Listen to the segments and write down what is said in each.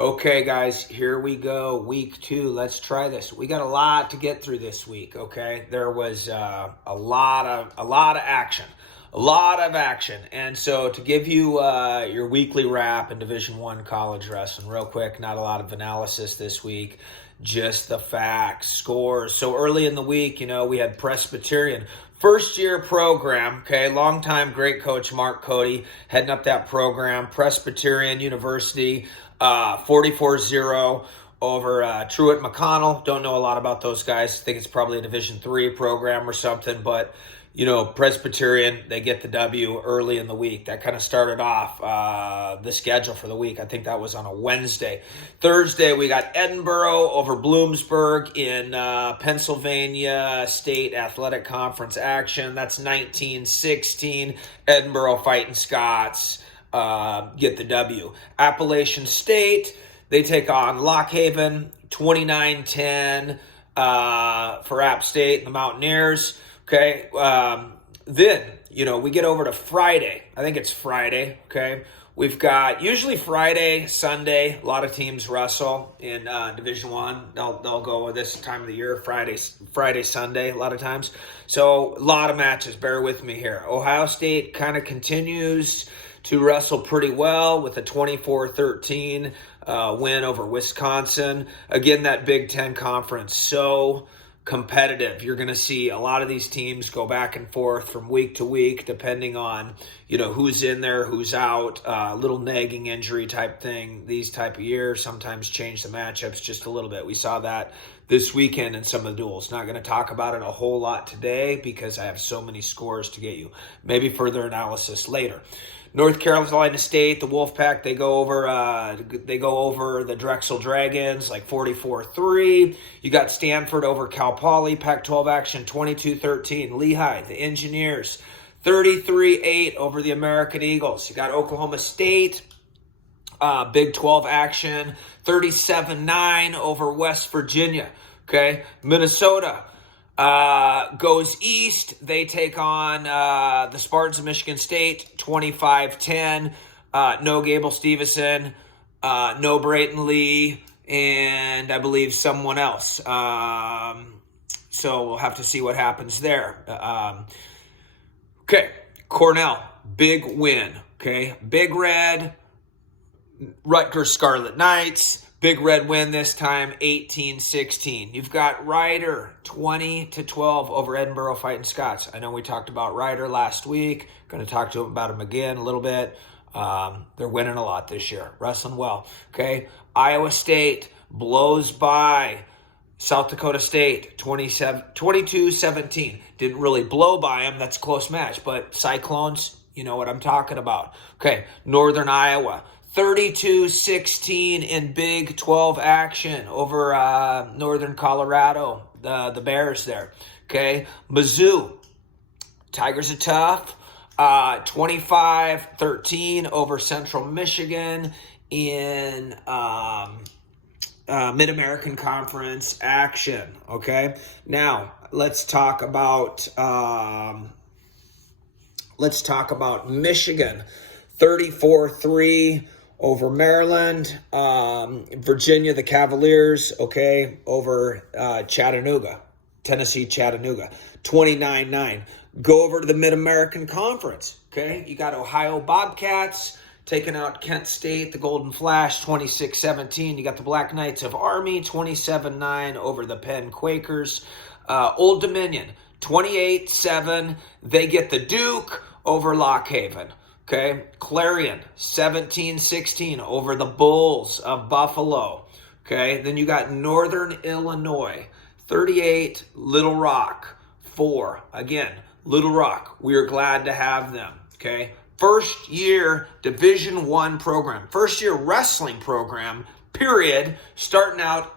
Okay, guys, here we go. Week 2. Let's try this. We got a lot to get through this week. Okay, there was a lot of action, and so to give you your weekly wrap in Division One college wrestling, real quick. Not a lot of analysis this week, just the facts, scores. So early in the week, we had Presbyterian. First year program, okay, longtime great coach Mark Cody heading up that program. Presbyterian University, 44-0 over Truett McConnell. Don't know a lot about those guys. Think it's probably a Division III program or something, but Presbyterian, they get the W early in the week. That kind of started off the schedule for the week. I think that was on a Wednesday. Thursday, we got Edinboro over Bloomsburg in Pennsylvania State Athletic Conference action. That's 19-16. Edinboro fighting Scots. Get the W. Appalachian State, they take on Lock Haven, 29-10 for App State and the Mountaineers. Okay, then, we get over to Friday. I think it's Friday, okay? We've got usually Friday, Sunday. A lot of teams wrestle in Division One. They'll go this time of the year, Friday, Sunday, a lot of times. So a lot of matches. Bear with me here. Ohio State kind of continues to wrestle pretty well with a 24-13 win over Wisconsin. Again, that Big Ten conference, so competitive. You're going to see a lot of these teams go back and forth from week to week, depending on, who's in there, who's out, little nagging injury type thing. These type of years sometimes change the matchups just a little bit. We saw that this weekend in some of the duels. Not going to talk about it a whole lot today because I have so many scores to get you. Maybe further analysis later. North Carolina State, the Wolfpack, they go over the Drexel Dragons like 44-3. You got Stanford over Cal Poly, Pac-12 action 22-13. Lehigh, the Engineers, 33-8 over the American Eagles. You got Oklahoma State, Big 12 action 37-9 over West Virginia. Okay, Minnesota goes east. They take on the Spartans of Michigan State, 25-10. No Gable Stevenson, no Brayton Lee, and I believe someone else. So we'll have to see what happens there. Okay, Cornell, big win. Okay, Big Red, Rutgers Scarlet Knights. Big Red win this time, 18-16. You've got Rider, 20-12 over Edinboro fighting Scots. I know we talked about Rider last week. Going to talk to them about them again a little bit. They're winning a lot this year, wrestling well. Okay, Iowa State blows by South Dakota State, 22-17. Didn't really blow by them. That's a close match. But Cyclones, you know what I'm talking about. Okay, Northern Iowa, 32-16 in Big 12 action over Northern Colorado, the Bears there. Okay, Mizzou, Tigers are tough. 25-13 over Central Michigan in Mid-American Conference action. Okay, now let's talk about Michigan, 34-3 over Maryland. Virginia, the Cavaliers, okay, over Chattanooga, Tennessee Chattanooga, 29-9. Go over to the Mid-American Conference, okay? You got Ohio Bobcats taking out Kent State, the Golden Flash, 26-17. You got the Black Knights of Army, 27-9 over the Penn Quakers. Old Dominion, 28-7. They get the Duke over Lock Haven. Okay, Clarion, 17-16 over the Bulls of Buffalo. Okay, then you got Northern Illinois, 38, Little Rock, 4. Again, Little Rock, we are glad to have them. Okay, first year Division I program, first year wrestling program, period, starting out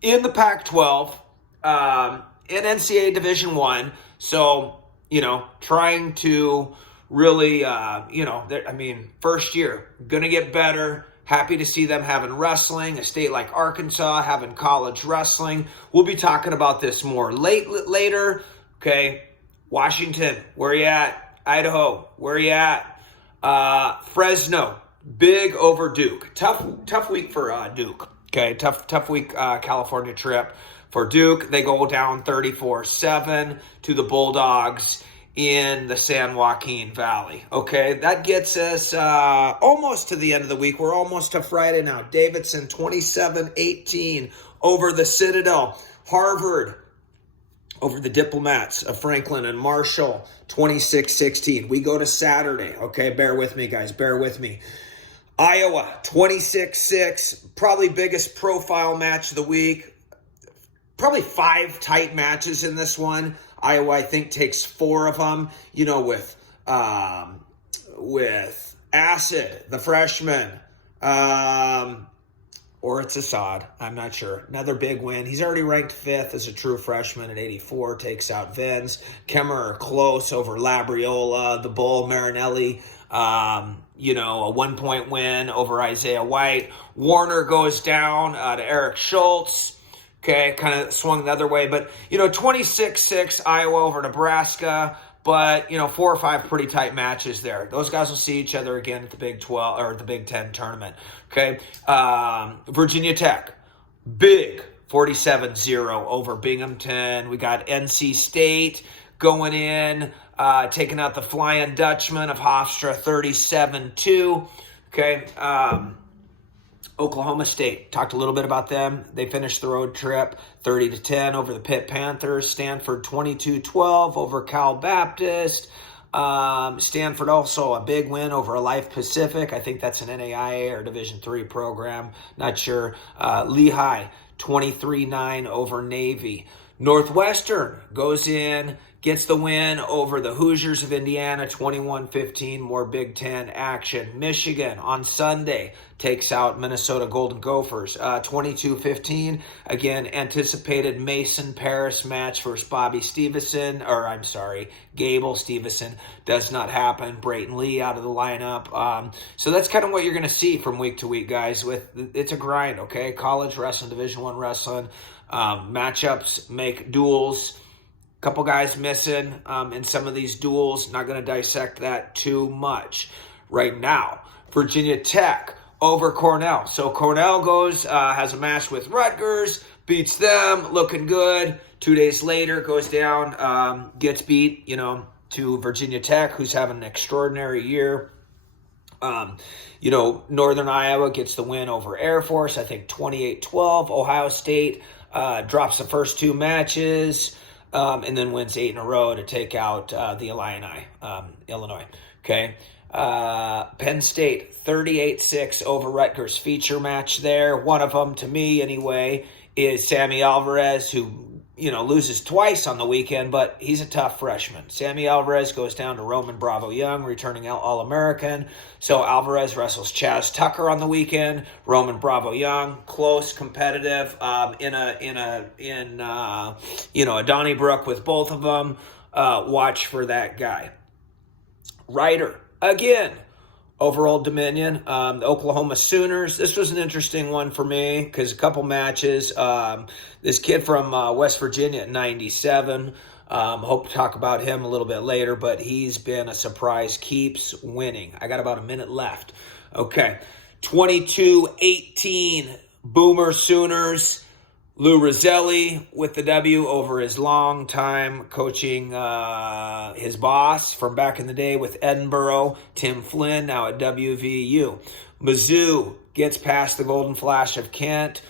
in the Pac-12, in NCAA Division I. So, trying to really, first year, going to get better. Happy to see them having wrestling. A state like Arkansas having college wrestling. We'll be talking about this more later. Okay, Washington, where you at? Idaho, where you at? Fresno, big over Duke. Tough week for Duke. Okay, tough week California trip for Duke. They go down 34-7 to the Bulldogs in the San Joaquin Valley. Okay, that gets us almost to the end of the week. We're almost to Friday now. Davidson 27-18 over the Citadel. Harvard over the Diplomats of Franklin and Marshall 26-16. We go to Saturday. Okay, bear with me, guys. Bear with me. Iowa 26-6. Probably biggest profile match of the week. Probably 5 tight matches in this one. Iowa, I think, takes 4 of them. You know, with Acid, the freshman, or it's Assad. I'm not sure. Another big win. He's already ranked 5th as a true freshman at 84. Takes out Vins. Kemmerer close over Labriola. The Bull, Marinelli. You know, a 1-point win over Isaiah White. Warner goes down to Eric Schultz. Okay, kind of swung the other way. But, you know, 26-6 Iowa over Nebraska. But, you know, 4 or 5 pretty tight matches there. Those guys will see each other again at the Big 12 or the Big 10 tournament. Okay, Virginia Tech, big 47-0 over Binghamton. We got NC State going in, taking out the Flying Dutchman of Hofstra 37-2. Okay, Oklahoma State, talked a little bit about them. They finished the road trip 30-10 over the Pitt Panthers. Stanford 22-12 over Cal Baptist. Stanford also a big win over Life Pacific. I think that's an NAIA or Division III program. Not sure. Lehigh 23-9 over Navy. Northwestern goes in, gets the win over the Hoosiers of Indiana, 21-15, more Big Ten action. Michigan on Sunday takes out Minnesota Golden Gophers, 22-15. Again, anticipated Mason Paris match versus Gable Stevenson. Does not happen. Brayton Lee out of the lineup. So that's kind of what you're going to see from week to week, guys. It's a grind, okay? College wrestling, Division I wrestling. Matchups make duels. Couple guys missing in some of these duels. Not going to dissect that too much right now. Virginia Tech over Cornell. So Cornell goes, has a match with Rutgers, beats them, looking good. 2 days later, goes down, gets beat, to Virginia Tech, who's having an extraordinary year. Northern Iowa gets the win over Air Force, I think 28-12. Ohio State drops the first 2 matches. And then wins 8 in a row to take out the Illini, Illinois. Okay. Penn State, 38-6 over Rutgers. Feature match there. One of them, to me anyway, is Sammy Alvarez, who, loses twice on the weekend, but he's a tough freshman. Sammy Alvarez goes down to Roman Bravo Young, returning All-American. So Alvarez wrestles Chaz Tucker on the weekend. Roman Bravo Young, close, competitive, in Donnybrook with both of them. Watch for that guy. Ryder, again, over Old Dominion, the Oklahoma Sooners. This was an interesting one for me because a couple matches. This kid from West Virginia at 97. Hope to talk about him a little bit later, but he's been a surprise. Keeps winning. I got about a minute left. Okay, 22-18 Boomer Sooners. Lou Roselli with the W over his long time coaching his boss from back in the day with Edinburgh, Tim Flynn, now at WVU. Mizzou gets past the Golden Flash of Kent.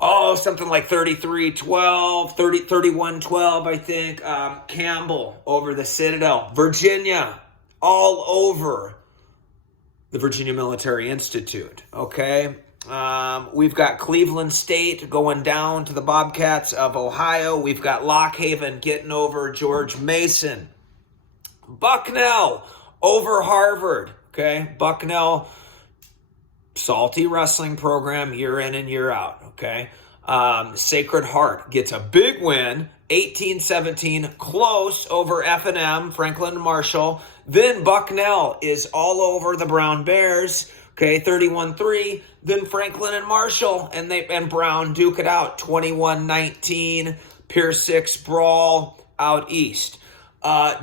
Something like 33-12, 31-12, I think. Campbell over the Citadel. Virginia, all over the Virginia Military Institute, okay? We've got Cleveland State going down to the Bobcats of Ohio. We've got Lockhaven getting over George Mason. Bucknell over Harvard. Okay, Bucknell, salty wrestling program year in and year out. Okay, Sacred Heart gets a big win, 18-17, close over F&M, Franklin and Marshall. Then Bucknell is all over the Brown Bears. Okay, 31-3. Then Franklin and Marshall and Brown duke it out, 21-19. Pier 6 brawl out east.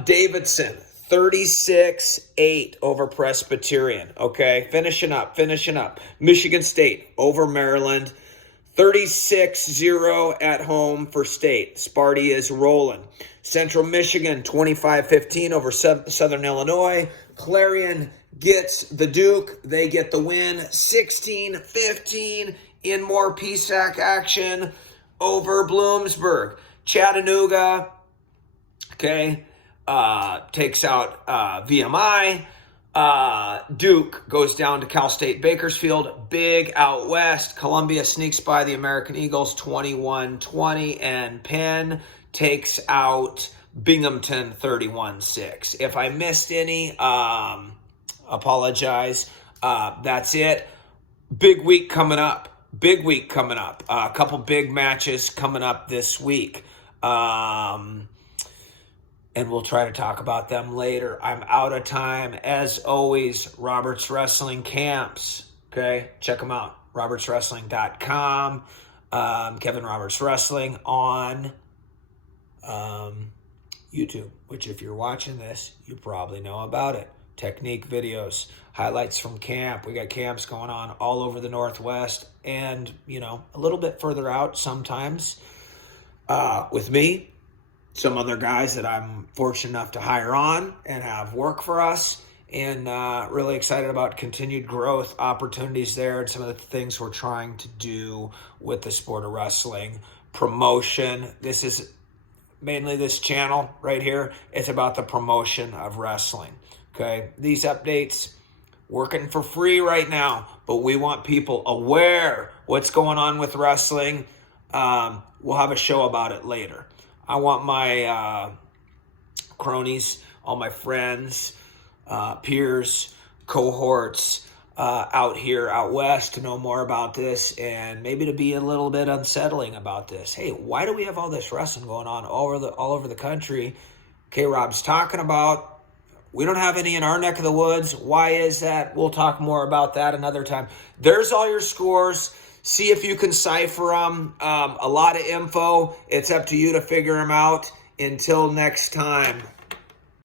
Davidson, 36-8 over Presbyterian. Okay, finishing up. Michigan State over Maryland. 36-0 at home for State. Sparty is rolling. Central Michigan 25-15 over Southern Illinois. Clarion gets the Duke. They get the win. 16-15 in more PSAC action over Bloomsburg. Chattanooga, okay, takes out VMI. Duke goes down to Cal State Bakersfield. Big out west. Columbia sneaks by the American Eagles 21-20. And Penn takes out Binghamton 31-6. If I missed any, apologize. That's it. Big week coming up. A couple big matches coming up this week. And we'll try to talk about them later. I'm out of time. As always, Roberts Wrestling Camps. Okay, check them out. RobertsWrestling.com. Kevin Roberts Wrestling on YouTube, which if you're watching this, you probably know about it. Technique videos, highlights from camp. We got camps going on all over the Northwest and, a little bit further out sometimes with me. Some other guys that I'm fortunate enough to hire on and have work for us, and really excited about continued growth opportunities there and some of the things we're trying to do with the sport of wrestling. Promotion. This is mainly this channel right here. It's about the promotion of wrestling. Okay. These updates working for free right now, but we want people aware what's going on with wrestling. We'll have a show about it later. I want my cronies, all my friends, peers, cohorts out west to know more about this and maybe to be a little bit unsettling about this. Hey, why do we have all this wrestling going on all over the country? K-Rob's talking about. We don't have any in our neck of the woods. Why is that? We'll talk more about that another time. There's all your scores. See if you can cipher them. A lot of info. It's up to you to figure them out. Until next time.